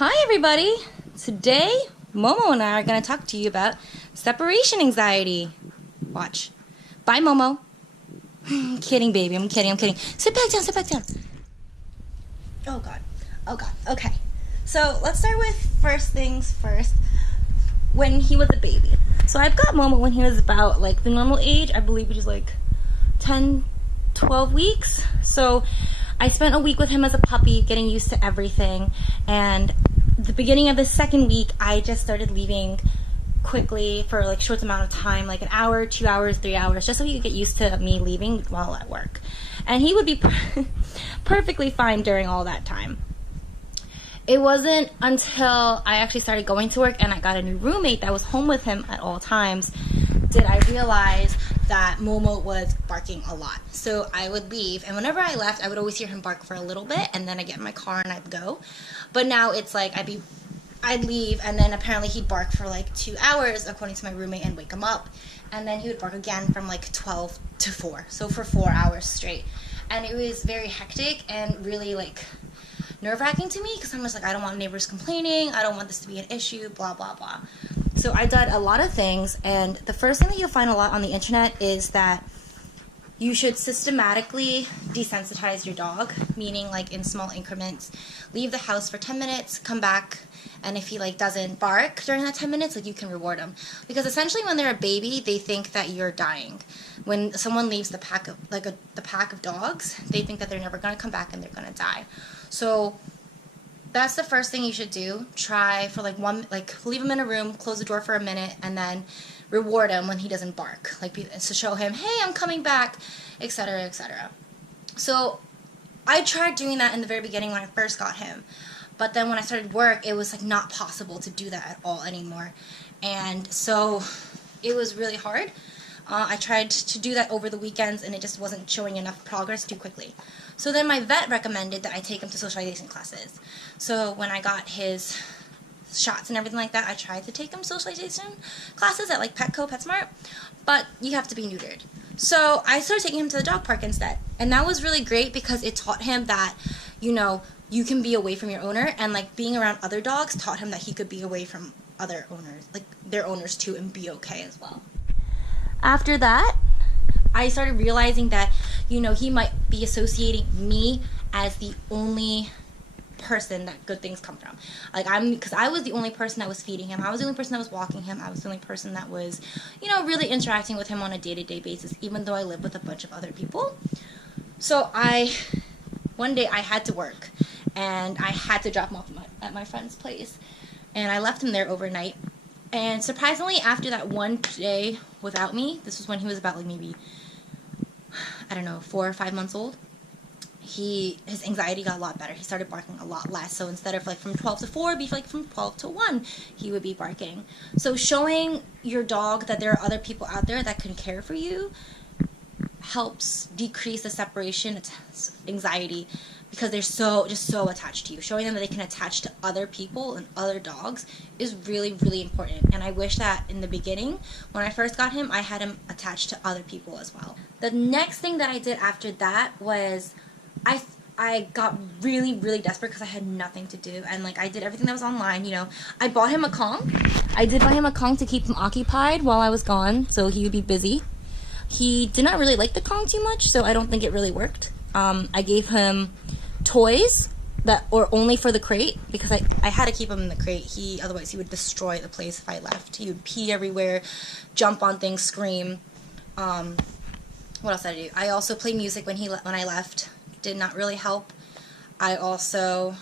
Hi everybody! Today, Momo and I are going to talk to you about separation anxiety. Watch. Bye, Momo. Kidding, baby. I'm kidding. Sit back down. Oh God. Okay. So, let's start with first things first. When he was a baby. So, I've got Momo when he was about, like, the normal age. I believe, which is, like, 10, 12 weeks. So, I spent a week with him as a puppy, getting used to everything, and the beginning of the second week, I just started leaving quickly for like short amount of time, like an hour, 2 hours, 3 hours, just so he could get used to me leaving while at work. And he would be perfectly fine during all that time. It wasn't until I actually started going to work and I got a new roommate that was home with him at all times did I realize that Momo was barking a lot. So I would leave, and whenever I left, I would always hear him bark for a little bit, and then I'd get in my car and I'd go. But now it's like I'd leave, and then apparently he'd bark for like 2 hours, according to my roommate, and wake him up. And then he would bark again from like 12 to 4, so for 4 hours straight. And it was very hectic and really like nerve-wracking to me, because I'm just like, I don't want neighbors complaining, I don't want this to be an issue, blah, blah, blah. So I did a lot of things, and the first thing that you'll find a lot on the internet is that you should systematically desensitize your dog, meaning like in small increments. Leave the house for 10 minutes, come back, and if he like doesn't bark during that 10 minutes, like you can reward him. Because essentially when they're a baby, they think that you're dying. When someone leaves the pack of the pack of dogs, they think that they're never going to come back and they're going to die. So that's the first thing you should do. Try for leave him in a room, close the door for a minute, and then reward him when he doesn't bark, like to show him, hey, I'm coming back, etc., etc. So I tried doing that in the very beginning when I first got him, but then when I started work, it was like not possible to do that at all anymore, and so it was really hard. I tried to do that over the weekends, and it just wasn't showing enough progress too quickly. So then my vet recommended that I take him to socialization classes. So when I got his shots and everything like that, I tried to take him socialization classes at like Petco, PetSmart, but you have to be neutered. So I started taking him to the dog park instead, and that was really great because it taught him that, you know, you can be away from your owner, and like being around other dogs taught him that he could be away from other owners, like their owners too, and be okay as well. After that, I started realizing that, you know, he might be associating me as the only person that good things come from. Because I was the only person that was feeding him. I was the only person that was walking him. I was the only person that was, you know, really interacting with him on a day-to-day basis, even though I live with a bunch of other people. So one day I had to work, and I had to drop him off at my friend's place, and I left him there overnight. And surprisingly, after that one day without me, this was when he was about like maybe, I don't know, 4 or 5 months old, his anxiety got a lot better. He started barking a lot less. So instead of like from 12 to 4, it'd be like from 12 to 1, he would be barking. So showing your dog that there are other people out there that can care for you helps decrease the separation anxiety, because they're so attached to you. Showing them that they can attach to other people and other dogs is really, really important. And I wish that in the beginning, when I first got him, I had him attached to other people as well. The next thing that I did after that was I got really, really desperate because I had nothing to do, and like I did everything that was online, you know. I bought him a Kong. I did buy him a Kong to keep him occupied while I was gone, so he would be busy. He did not really like the Kong too much, so I don't think it really worked. I gave him toys that were only for the crate, because I had to keep him in the crate. Otherwise he would destroy the place if I left. He would pee everywhere, jump on things, scream. What else did I do? I also played music when I left. Did not really help. I also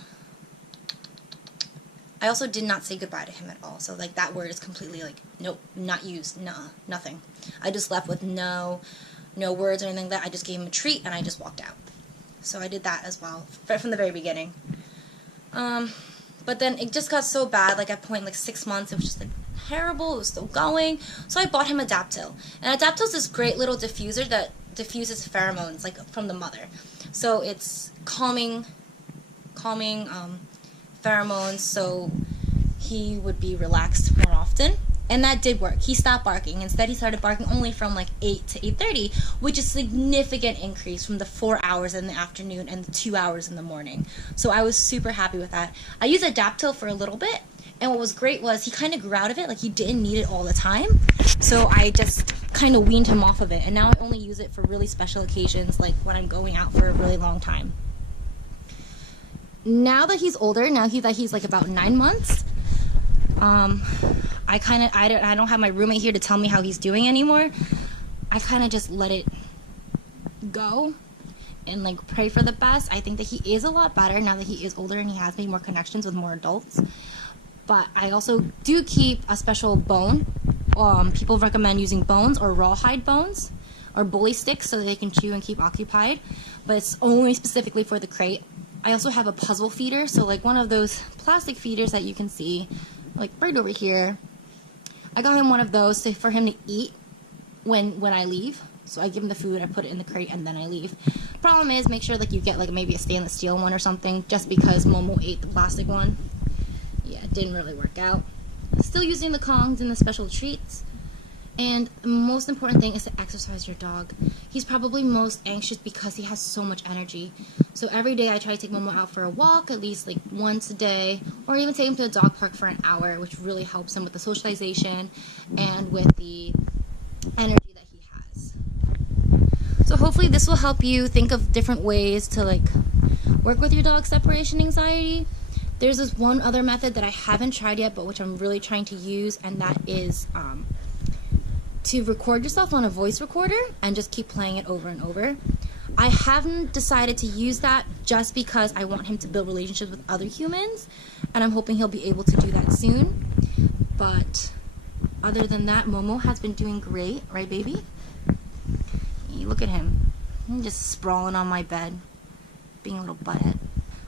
did not say goodbye to him at all. So like that word is completely like, nope, not used. Nah, nothing. I just left with no words or anything like that. I just gave him a treat and I just walked out. So I did that as well from the very beginning. But then it just got so bad. Like at point like 6 months, it was just like terrible. It was still going. So I bought him a Adaptil. And Adaptil is this great little diffuser that diffuses pheromones like from the mother. So it's calming pheromones, so he would be relaxed more often. And that did work. He stopped barking. Instead, he started barking only from like 8 to 8:30, which is a significant increase from the 4 hours in the afternoon and the 2 hours in the morning. So I was super happy with that. I used Adaptil for a little bit, and what was great was he kind of grew out of it. Like, he didn't need it all the time. So I just kind of weaned him off of it. And now I only use it for really special occasions, like when I'm going out for a really long time. Now that he's older, now that he's like about 9 months, I don't have my roommate here to tell me how he's doing anymore. I kind of just let it go and like pray for the best. I think that he is a lot better now that he is older and he has made more connections with more adults. But I also do keep a special bone. People recommend using bones or rawhide bones or bully sticks so that they can chew and keep occupied. But it's only specifically for the crate. I also have a puzzle feeder, so like one of those plastic feeders that you can see, like right over here. I got him one of those for him to eat when I leave. So I give him the food, I put it in the crate, and then I leave. Problem is, make sure like you get like maybe a stainless steel one or something, just because Momo ate the plastic one. Yeah, it didn't really work out. Still using the Kongs and the special treats. And the most important thing is to exercise your dog. He's probably most anxious because he has so much energy. So every day I try to take Momo out for a walk, at least like once a day, or even take him to the dog park for an hour, which really helps him with the socialization and with the energy that he has. So hopefully this will help you think of different ways to like work with your dog's separation anxiety. There's this one other method that I haven't tried yet, but which I'm really trying to use, and that is to record yourself on a voice recorder and just keep playing it over and over. I haven't decided to use that just because I want him to build relationships with other humans, and I'm hoping he'll be able to do that soon. But other than that, Momo has been doing great, right baby? Look at him. He's just sprawling on my bed, being a little butthead.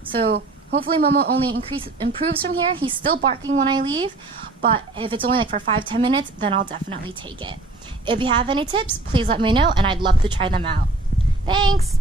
So hopefully Momo only improves from here. He's still barking when I leave, but if it's only like for 5-10 minutes, then I'll definitely take it. If you have any tips, please let me know, and I'd love to try them out. Thanks!